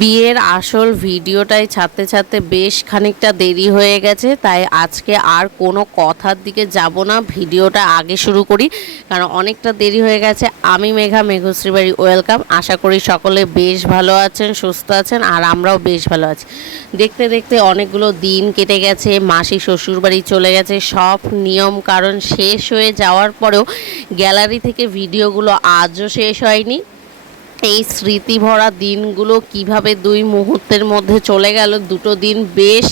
বিয়ের আসল ভিডিওটাই ছাড়তে ছাড়তে বেশ খানিকটা দেরি হয়ে গেছে, তাই আজকে আর কোনো কথার দিকে যাব না, ভিডিওটা আগে শুরু করি কারণ অনেকটা দেরি হয়ে গেছে। আমি মেঘা, মেঘশ্রী বাড়ি ওয়েলকাম। আশা করি সকলে বেশ ভালো আছেন, সুস্থ আছেন, আর আমরাও বেশ ভালো আছি। দেখতে দেখতে অনেকগুলো দিন কেটে গেছে, মাসি শ্বশুর বাড়ি চলে গেছে, সব নিয়ম কারণ শেষ হয়ে যাওয়ার পরেও গ্যালারি থেকে ভিডিওগুলো আজও শেষ হয়নি। এই স্মৃতি ভরা দিনগুলো কিভাবে দুই মুহূর্তের মধ্যে চলে গেল, দুটো দিন বেশ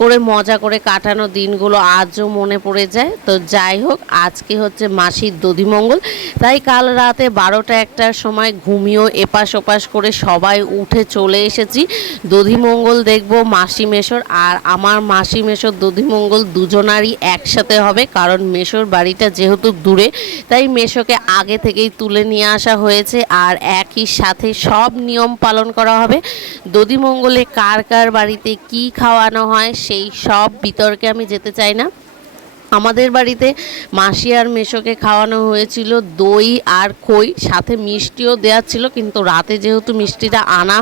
করে মজা করে কাটানো দিনগুলো আজও মনে পড়ে যায়। তো যাই হোক, আজকে হচ্ছে মাসির দধিমঙ্গল, তাই কাল রাতে 12টা-1টার সময় ঘুমিয়েও এপাশ ওপাশ করে সবাই উঠে চলে এসেছি দধিমঙ্গল দেখব মাসি মেশোর। আর আমার মাসি মেশোর দধিমঙ্গল দুজনারই একসাথে হবে, কারণ মেশোর বাড়িটা যেহেতু দূরে, তাই মেশোকে আগে থেকেই তুলে নিয়ে আসা হয়েছে আর একই সাথে সব নিয়ম পালন করা হবে। দধিমঙ্গলে কার কার বাড়িতে কি খাওয়ানো হয় সেই সব বিতর্কে আমি যেতে চাই না। আমাদের বাড়িতে মাসি আর মেশোকে খাওয়ানো হয়েছিল দই আর খই, সাথে মিষ্টিও দেওয়া ছিল, কিন্তু রাতে যেহেতু মিষ্টিটা আনা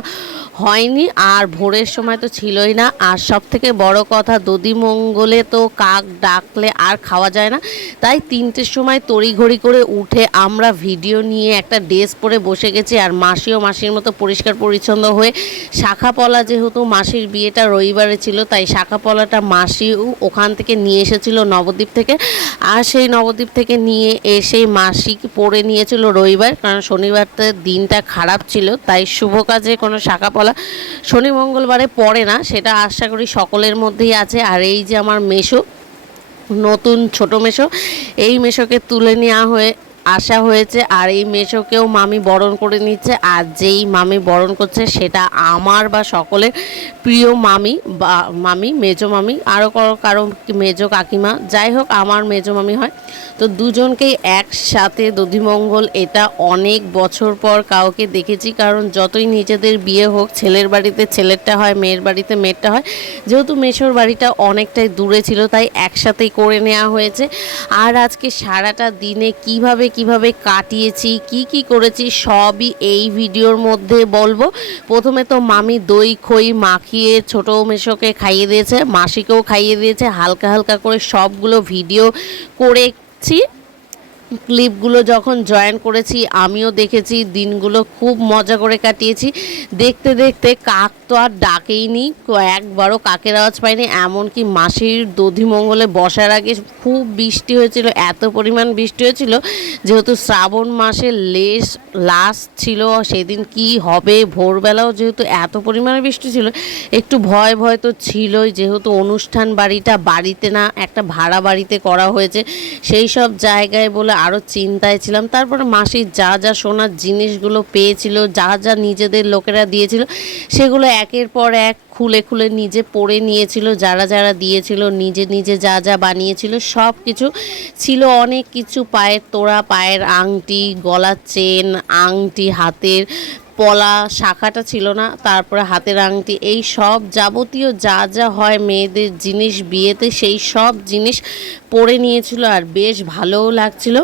হয়নি আর ভোরের সময় তো ছিলই না। আর সব থেকে বড় কথা, দধিমঙ্গলে তো কাক ডাকলে আর খাওয়া যায় না, তাই 3টের সময় তড়িঘড়ি করে উঠে আমরা ভিডিও নিয়ে একটা ড্রেস পরে বসে গেছি। আর মাসিও মাসির মতো পরিষ্কার পরিচ্ছন্ন হয়ে, শাখাপলা যেহেতু মাসির বিয়েটা রবিবারে ছিল, তাই শাখাপলাটা মাসিও ওখান থেকে নিয়ে এসেছিল নবদ্বীপ থেকে। আর সেই নবদ্বীপ থেকে নিয়ে এসে মাসি পরে নিয়েছিল রবিবার, কারণ শনিবারতে দিনটা খারাপ ছিল, তাই শুভ কাজে কোনো শাখাপলা শনি মঙ্গলবারে পড়ে না, সেটা আশা করি সকলের মধ্যেই আছে। আর এই যে আমার মেশো, নতুন ছোট মেশো, এই মেশোকে তুলে নেওয়া হয়ে আসা হয়েছে, আর এই মেশোকেও মামি বরণ করে নিচ্ছে। আর যেই মামি বরণ করছে সেটা আমার বা সকলের প্রিয় মামি, বা মামি, মেজো মামি, আরও কারো মেজো কাকিমা, যাই হোক আমার মেজো মামি হয়। তো দুজনকেই একসাথে দধিমঙ্গল, এটা অনেক বছর পর কাউকে দেখেছি, কারণ যতই নিজেদের বিয়ে হোক, ছেলের বাড়িতে ছেলেরটা হয়, মেয়ের বাড়িতে মেয়েরটা হয়। যেহেতু মেশোর বাড়িটা অনেকটাই দূরে ছিল, তাই একসাথেই করে নেওয়া হয়েছে। আর আজকে সারাটা দিনে কিভাবে কাটিয়েছি, কি করেছি সবই এই ভিডিওর মধ্যে বলবো। প্রথমে তো মামি দই খই মাখিয়ে ছোট মেশোকে খাইয়ে দিয়েছে, মাসিকেও খাইয়ে দিয়েছে, হালকা হালকা করে সবগুলো ভিডিও করেছি। ক্লিপগুলো যখন জয়েন করেছি আমিও দেখেছি, দিনগুলো খুব মজা করে কাটিয়েছি। দেখতে দেখতে কাক তো আর ডাকেইনি, একবারও কাকের আওয়াজ পাইনি। এমনকি মাসির দধিমঙ্গলে বসার আগে খুব বৃষ্টি হয়েছিল, এত পরিমাণ বৃষ্টি হয়েছিল, যেহেতু শ্রাবণ মাসের লাস্ট ছিল, সেদিন কি হবে, ভোরবেলাও যেহেতু এত পরিমাণে বৃষ্টি ছিল, একটু ভয় ভয় তো ছিলই, যেহেতু অনুষ্ঠান বাড়িটা বাড়িতে না, একটা ভাড়া বাড়িতে করা হয়েছে, সেই সব জায়গায় বলে আরও চিন্তায় ছিলাম। তারপরে মাসির যা যা সোনার জিনিসগুলো পেয়েছিল, যা যা নিজেদের লোকেরা দিয়েছিল, সেগুলো একের পর এক খুলে খুলে নিজে পরে নিয়েছিল, যারা যারা দিয়েছিল, নিজে নিজে যা যা বানিয়েছিল সব কিছু ছিল, অনেক কিছু, পায়ের তোড়া, পায়ের আংটি, গলার চেন, আংটি, হাতের পলা, শাখাটা ছিল না, তারপরে হাতের আংটি, এই সব যাবতীয় যা যা হয় মেয়েদের জিনিস বিয়েতে, সেই সব জিনিস পরে নিয়েছিল। আর বেশ ভালোও লাগছিল।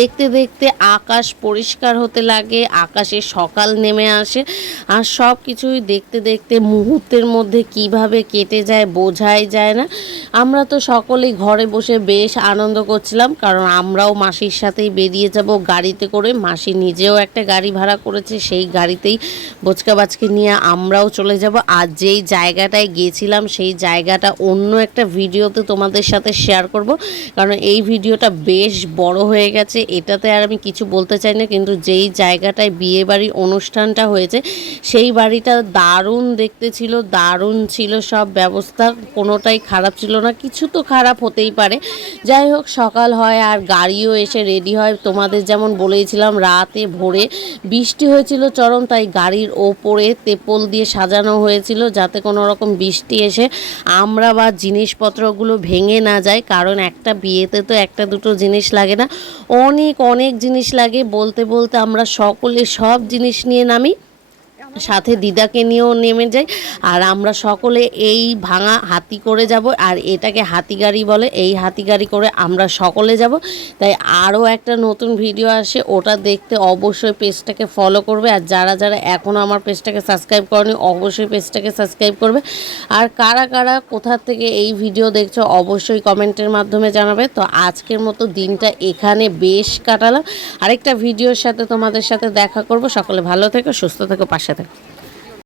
দেখতে দেখতে আকাশ পরিষ্কার হতে লাগে, আকাশে সকাল নেমে আসে, আর সব কিছুই দেখতে দেখতে মুহূর্তের মধ্যে কিভাবে কেটে যায় বোঝাই যায় না। আমরা তো সকলেই ঘরে বসে বেশ আনন্দ করছিলাম, কারণ আমরাও মাসির সাথেই বেরিয়ে যাব গাড়িতে করে। মাসি নিজেও একটা গাড়ি ভাড়া করেছে, সেই গাড়িতেই বোচকা বাচকে নিয়ে আমরাও চলে যাব। আর যেই জায়গাটায় গিয়েছিলাম সেই জায়গাটা অন্য একটা ভিডিওতে তোমাদের সাথে শেয়ার করব, কারণ এই ভিডিওটা বেশ বড় হয়ে গেছে, এটাতে আর আমি কিছু বলতে চাই না। কিন্তু যেই জায়গাটায় বিয়ে বাড়ির অনুষ্ঠানটা হয়েছে সেই বাড়িটা দারুণ দেখতে ছিল, দারুণ ছিল সব ব্যবস্থা, কোনোটাই খারাপ ছিল না। কিছু তো খারাপ হতেই পারে, যাই হোক সকাল হয় আর গাড়িও এসে রেডি হয়। তোমাদের যেমন বলেছিলাম, রাতে ভোরে বৃষ্টি হয়েছিল চরম, তাই গাড়ির ওপরে তেপল দিয়ে সাজানো হয়েছিল, যাতে কোনো রকম বৃষ্টি এসে আমরা বা জিনিসপত্রগুলো ভেঙে না যায়, কারণ একটা বিয়েতে তো একটা দুটো জিনিস লাগে না, অনেক অনেক জিনিস লাগে। বলতে বলতে আমরা সকলে সব জিনিস নিয়ে নামি। সাথে দিদাকে নিয়েও নেমে যাই। আর আমরা সকলে এই ভাঙা হাতি করে যাব, আর এটাকে হাতি গাড়ি বলে। এই হাতি গাড়ি করে আমরা সকলে যাব। তাই আরও একটা নতুন ভিডিও আসে, ওটা দেখতে অবশ্যই পেজটাকে ফলো করবে। আর যারা যারা এখনও আমার পেজটাকে সাবস্ক্রাইব করেনি অবশ্যই পেজটাকে সাবস্ক্রাইব করবে। আর কারা কারা কোথা থেকে এই ভিডিও দেখছো অবশ্যই কমেন্টের মাধ্যমে জানাবে। তো আজকের মতো দিনটা এখানে বেশ কাটালাম। আরেকটা ভিডিওর সাথে তোমাদের সাথে দেখা করব। সকলে ভালো থেকো, সুস্থ থেকো, পাশে থেকো।